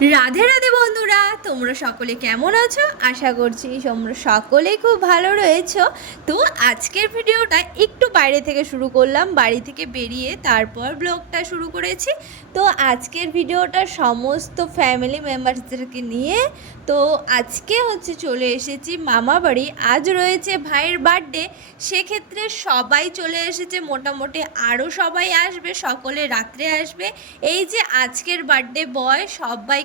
রাধে রাধে বন্ধুরা, তোমরা সকলে কেমন আছো? আশা করছি তোমরা সকলে খুব ভালো রয়েছো। তো আজকের ভিডিওটা একটু বাইরে থেকে শুরু করলাম, বাড়ি থেকে বেরিয়ে তারপর ব্লগটা শুরু করেছি। তো আজকের ভিডিওটা সমস্ত ফ্যামিলি মেম্বারসদেরকে নিয়ে। তো আজকে হচ্ছে চলে এসেছি মামা বাড়ি। আজ রয়েছে ভাইয়ের বার্থডে সেক্ষেত্রে সবাই চলে এসেছে, মোটামুটি আরও সবাই আসবে, সকলে রাত্রে আসবে। এই যে আজকের বার্থডে বয়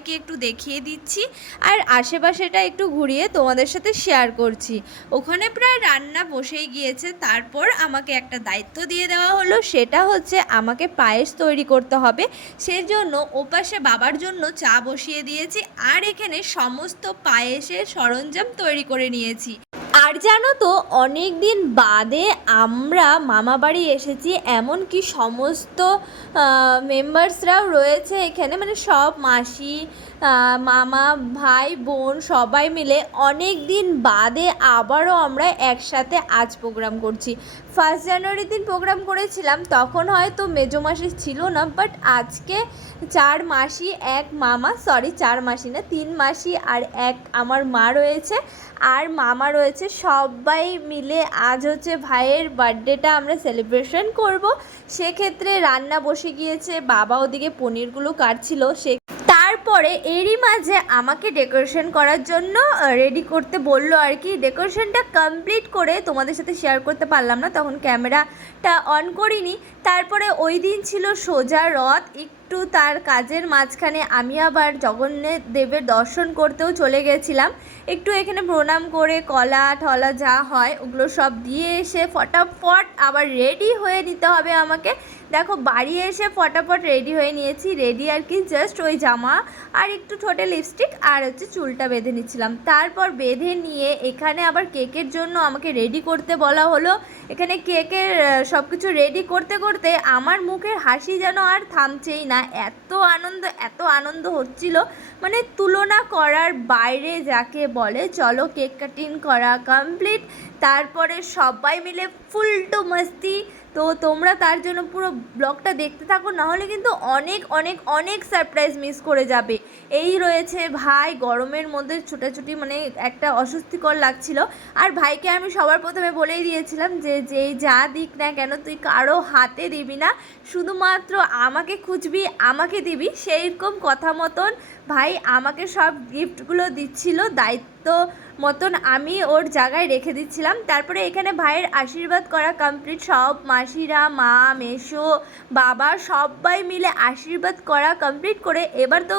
সবাইকে একটু দেখিয়ে দিচ্ছি আর আশেপাশেটা একটু ঘুরিয়ে তোমাদের সাথে শেয়ার করছি। ওখানে প্রায় রান্না বসেই গিয়েছে, তারপর আমাকে একটা দায়িত্ব দিয়ে দেওয়া হলো, সেটা হচ্ছে আমাকে পায়েস তৈরি করতে হবে। সেজন্য ওপাশে বাবার জন্য চা বসিয়ে দিয়েছি, আর এখানে সমস্ত পায়েসের সরঞ্জাম তৈরি করে নিয়েছি। জানো তো অনেক দিন বাদে আমরা মামা বাড়ি এসেছি, এমনকি সমস্ত মেম্বার্সরাও রয়েছে এখানে মানে সব মাসি মামা, ভাই, বোন সবাই মিলে অনেক দিন বাদে আবারও আমরা একসাথে আজ প্রোগ্রাম করছি। ফার্স্ট জানুয়ারির দিন প্রোগ্রাম করেছিলাম, তখন হয়তো মেজো মাসি ছিল না বাট আজকে চার মাসি, এক মামা সরি চার মাসি না, তিন মাসি আর এক আমার মা রয়েছে, আর মামা রয়েছে সবাই মিলে আজ হচ্ছে ভাইয়ের বার্থডেটা আমরা সেলিব্রেশন করব। সেক্ষেত্রে রান্না বসে গিয়েছে, বাবা ওদিকে পনিরগুলো কাটছিল, সে তারপরে এরই মাঝে আমাকে ডেকোরেশন করার জন্য রেডি করতে বলল আর কি। ডেকোরেশনটা কমপ্লিট করে তোমাদের সাথে শেয়ার করতে পারলাম না, তখন ক্যামেরাটা অন করিনি। তারপরে ওই দিন ছিল সোজা রথ একটু তার কাজের মাঝখানে আমি আবার জগন্নাথ দেবের দর্শন করতেও চলে গেছিলাম। একটু এখানে প্রণাম করে, কলা, ঠলা যা হয়, ওগুলো সব দিয়ে এসে ফটাফট আবার রেডি হয়ে নিতে হবে আমাকে। দেখো, বাড়ি এসে ফটাফট রেডি হয়ে নিয়েছি। রেডি আর কি? জাস্ট ওই জামা আর একটু ঠোঁটে লিপস্টিক আর হচ্ছে চুলটা বেঁধে নিচ্ছিলাম। তারপর বেঁধে নিয়ে এখানে আবার কেকের জন্য আমাকে রেডি করতে বলা হলো। এখানে কেকের সব কিছু রেডি করতে করতে আমার মুখের হাসি যেন আর থামছেই না। এত আনন্দ এত আনন্দ হচ্ছিল। মানে তুলনা করার বাইরে যাকে বলে, চলো কেক কাটিং করা কমপ্লিট তারপরে সবাই মিলে ফুল টু মস্তি তো তোমরা তার জন্য পুরো ব্লগটা দেখতে থাকো, নাহলে কিন্তু অনেক অনেক অনেক সারপ্রাইজ মিস করে যাবে। এই রয়েছে ভাই, গরমের মধ্যে ছুটাছুটি মানে একটা অস্বস্তিকর লাগছিল। আর ভাইকে আমি সবার প্রথমে বলেই দিয়েছিলাম যে যেই যা দিক না কেন, তুই কারও হাতে দিবি না। শুধুমাত্র আমাকে খুঁজবি, আমাকে দিবি, সেইরকম কথা মতন ভাই আমাকে সব গিফটগুলো দিচ্ছিল, দায়িত্ব মতন আমি ওর জায়গায় রেখে দিচ্ছিলাম। তারপরে এখানে ভাইয়ের আশীর্বাদ করা কমপ্লিট সব মাসিরা, মা মেশো বাবা সবাই মিলে আশীর্বাদ করা কমপ্লিট করে এবার তো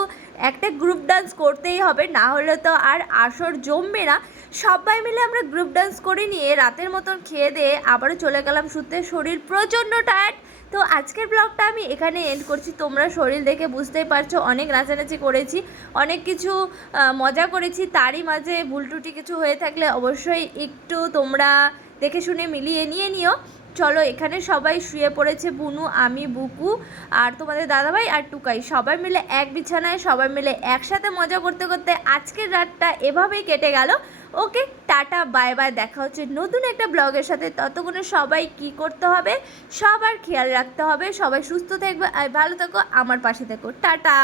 একটা গ্রুপ ডান্স করতেই হবে, না হলে তো আর আসর জমবে না। সবাই মিলে আমরা গ্রুপ ডান্স করে নিয়ে রাতের মতন খেয়ে দিয়ে আবারও চলে গেলাম শুতে শরীর প্রচণ্ড টায়ার্ড তো আজকের ব্লগটা আমি এখানে এন্ড করছি। তোমরা শরীর দেখে বুঝতেই পারছ, অনেক নাচানাচি করেছি, অনেক কিছু মজা করেছি। তারই মাঝে ভুলটুটি কিছু হয়ে থাকলে অবশ্যই একটু তোমরা দেখে শুনে মিলিয়ে নিয়ে নিও। চলো, এখানে সবাই শুয়ে পড়েছে বুনু, আমি, বুকু আর তোমাদের দাদাভাই আর টুকাই। সবাই মিলে এক বিছানায়, সবাই মিলে একসাথে মজা করতে করতে আজকের রাতটা এভাবেই কেটে গেল। ওকে, টাটা, বাই বাই, দেখা হচ্ছে নতুন একটা ব্লগের সাথে। ততক্ষণে সবাই কি করতে হবে, সবার খেয়াল রাখতে হবে। সবাই সুস্থ থাকবে আর ভালো থাকো, আমার পাশে থেকো। টাটা!